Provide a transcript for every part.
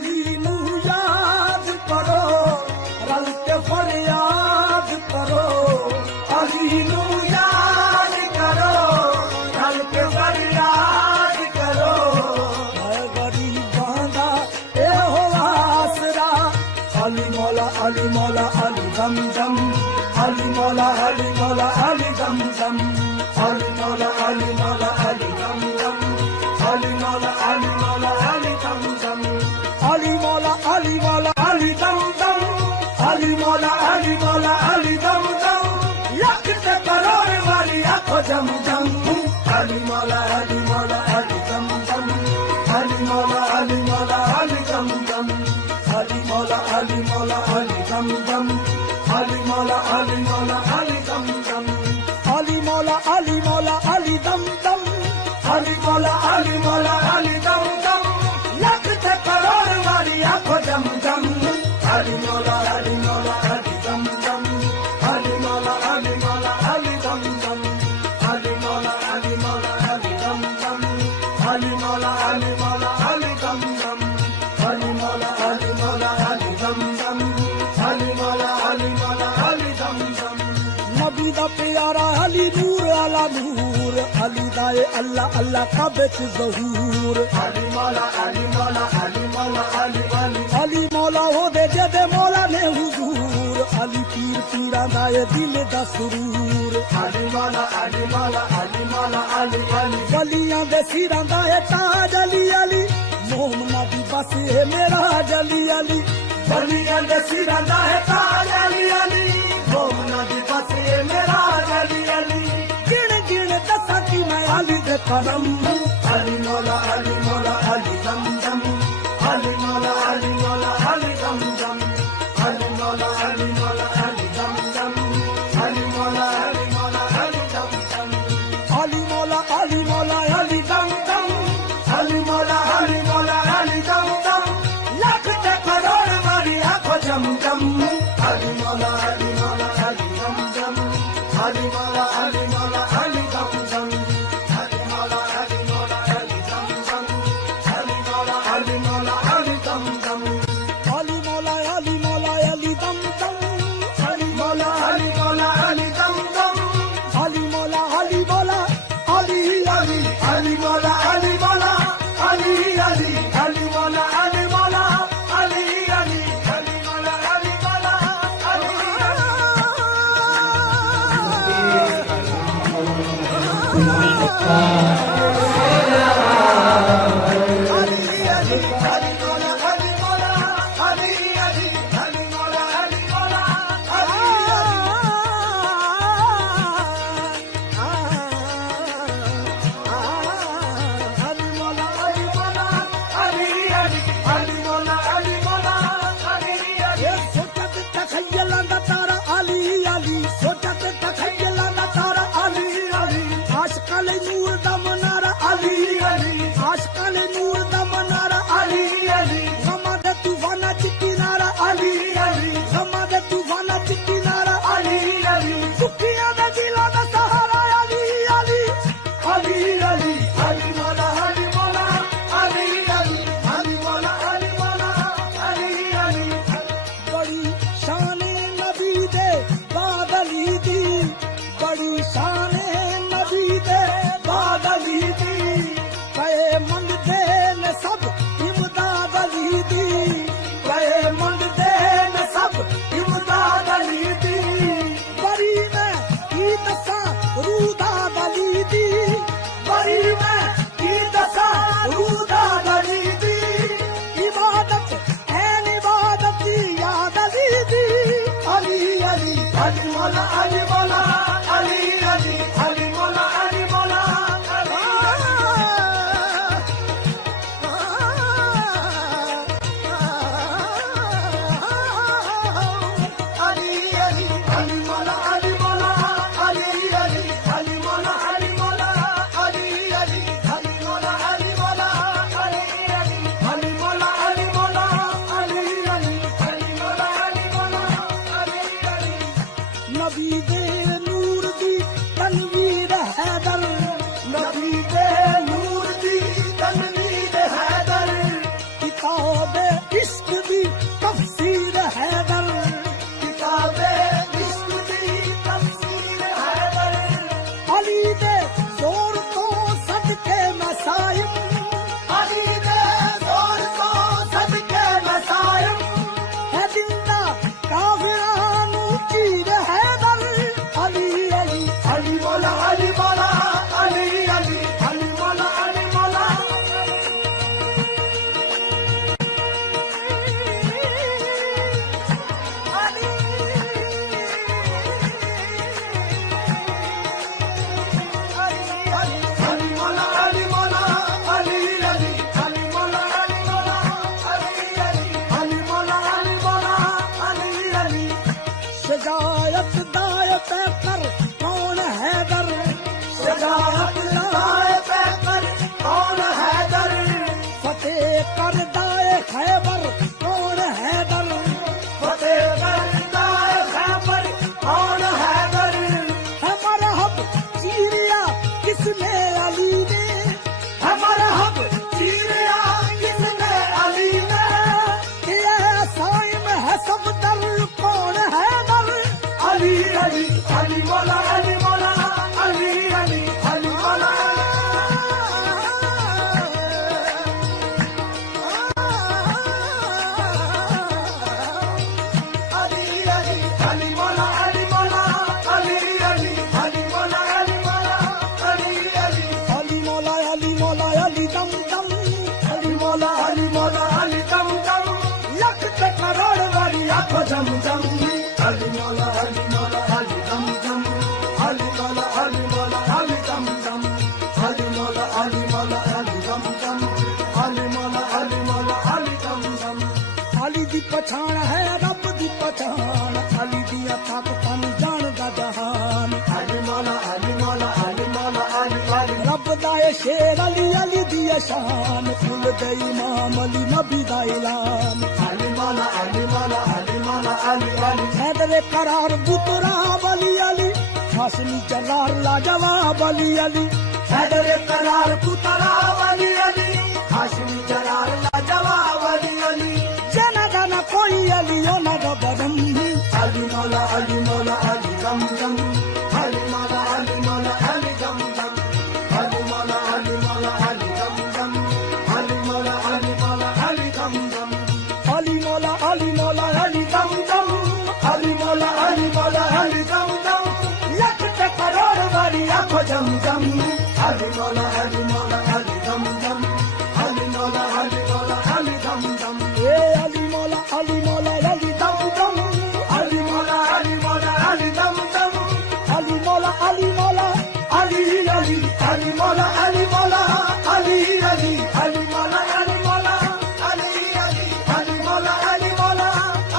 अली नू याद करो, रल के फरियाद करो, अली नू याद करो, रल के फरियाद करो। गरीबां दा एहो आसरा, अली मौला अली मौला अली दम दम, अली मौला अली मौला अली दम दम, अली मौला अली मौला अली दम दम, अली मौला अली मौला अली दम दम, अली मौला अली मौला अली दम दम, अली मौला अली मौला अली दम दम। लख ते करोड़ वाली आंखों जम जम, अली मौला अली मौला अली दम दम, अली मौला अली मौला अली दम दम, अली मौला अली मौला अली दम दम, अली मौला अली मौला अली दम दम, अली मौला अली मौला अली दम दम, अली मौला अली मौला अली दम दम। लख ते करोड़ वाली आंखों जम जम, अली मौला अली मौला अली दम दम, अली मौला अली मौला अली दम दम, अली मौला अली मौला अली दम दम, अली मौला अली मौला अली दम दम, अली मौला अली मौला अली दम दम, अली मौला अली मौला अली दम दम। नबी दा प्यारा अली नूर आला नूर, अली दाए अल्लाह अल्लाह का बेच ज़हूर, अली मौला अली मौला अली मौला अली अली अली मौला हो दे जदे मौला ने हुजूर, अली पीर पीरा दाए दिल दा सुरूर, अली मौला अली मौला अली मौला अली अली वलियां दे सिरां दा है ताज, अली अली मोमना दी बस है मेरा अली अली, वलियां दे सिरां दा है ताज, अली अली मोमना दी बस है मेरा अली अली। गिण गिण दसा की मैं अली दे करम, अली मौला अली मौला अली दम दम, अली मौला अली मौला अली दम दम, अली मौला अली मौला अली दम दम, अली मौला अली मौला अली दम दम, अली मौला अली मौला अली दम दम, अली मौला अली मौला अली दम दम। लख ते करोड़ वाली आंखों जम जम, अली मौला अली मौला अली दम दम, अली मौला अली मौला अली दम दम, अली मौला अली मौला अली दम दम, अली मौला अली मौला अली दम दम, अली मौला अली मौला अली दम दम, अली मौला अली मौला अली दम दम, अली मौला अली मौला अली अली अली मौला अली मौला अली अली अली मौला अली मौला अली अली अली मौला अली मौला अली नबी दे नूर सजायत दाए पैकर कौन हैदर, सजायत दाए पैकर कौन हैदर, फतेह कर दाए खैबर कौन हैदर, फतेह कर दाए खैबर कौन हैदर, है मरहब चीरिया किसने अली ने, है मरहब चीरिया किसने अली ने, ये साइम है सब दर कौन हैदर, अली अली अली मौला अली मौला अली अली अली मौला अली अली अली मौला अली मौला अली अली अली मौला अली मौला अली अली अली मौला अली मौला अली दम दम, अली मौला अली मौला अली दम दम, लख करोड़ वाली आंखों जम जम, अली मौला अली मौला अली दम दम, अली मौला अली मौला अली दम दम, अली मौला अली मौला अली दम दम, अली मौला अली मौला अली दम दम, अली दी पछाण है रब दी पछाण, अली दी ताकतां जानदा जहान, अली मौला अली मौला अली मौला अली अली रब दा ए शेर अली अली दी शान, कुल दे इमाम अली नबी दा ऐलान, अली मौला अली मौला अली मौला अली अली हैदर करार बुतरा अली अली, हाशमी जलाल लाजवाब अली अली, हैदर करार बुतरा अली अली, हाशमी जलाल लाजवाब अली अली, जना गाना कोई अली ओना दा बदम, अली मौला अली मौला अली दम दम, अली मौला अली मौला अली दम दम, अली मौला अली मौला अली दम दम, अली मौला अली मौला अली दम दम, अली मौला अली मौला अली दम दम, अली मौला अली मौला अली दम दम, लख करोड़ वाली आंखों जम जम, अली मौला अली मौला अली दम दम, अली मौला अली मौला अली दम दम, ए अली मौला अली मौला अली दम दम, अली मौला अली मौला अली दम दम, अली मौला अली मौला अली अली अली मौला अली मौला अली अली अली मौला अली मौला अली अली अली मौला अली मौला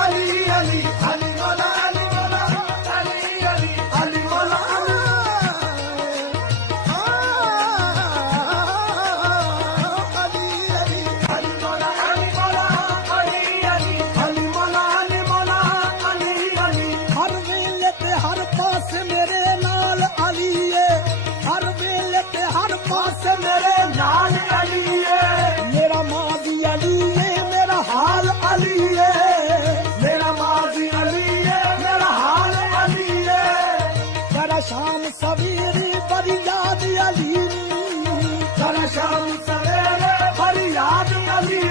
अली अली अली मौला अली मौला अली अली अली मौला अली अली अली मौला अली मौला अली अली अली मौला अली मौला अली अली, हर वेले ते हर पास मेरे नाल अली है, हर वेले ते हर पास मेरे नाल अली है, मेरा माजी अली है मेरा हाल अली है, मेरा माजी अली है मेरा हाल अली है, तेरा शाम सवेरे बड़ी याद अली, तेरा शाम सवेरे बड़ी याद अली,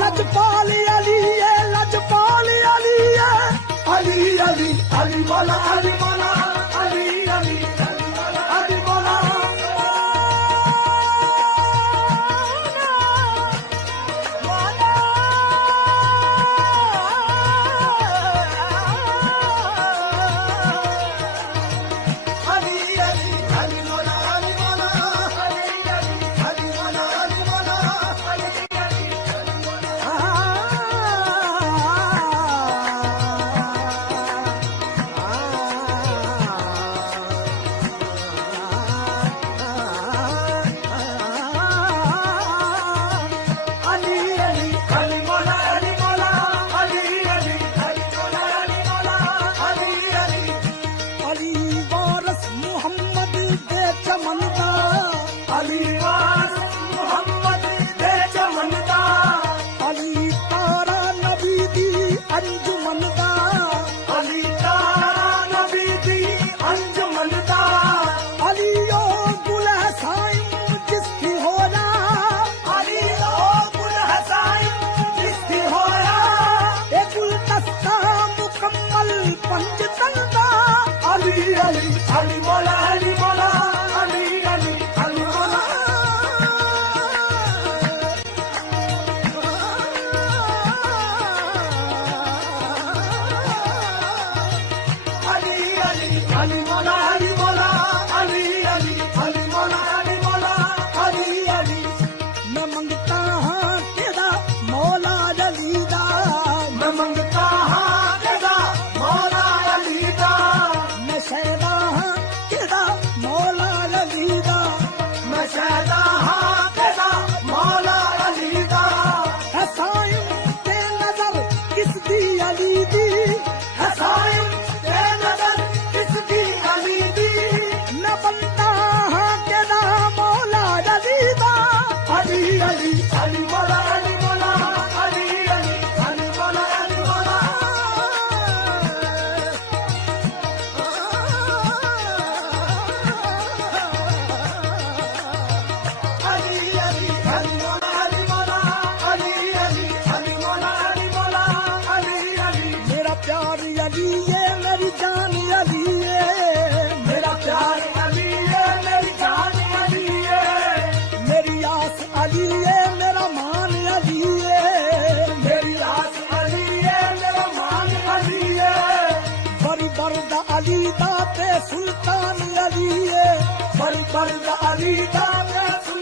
लजपाल अली है लजपाल अली है, अली अली अली मौला अली मौला अली अली अली मौला अली मौला अली अली अली मौला अली मौला अली अली अली मौला अली मौला अली अली अली पंच तंदा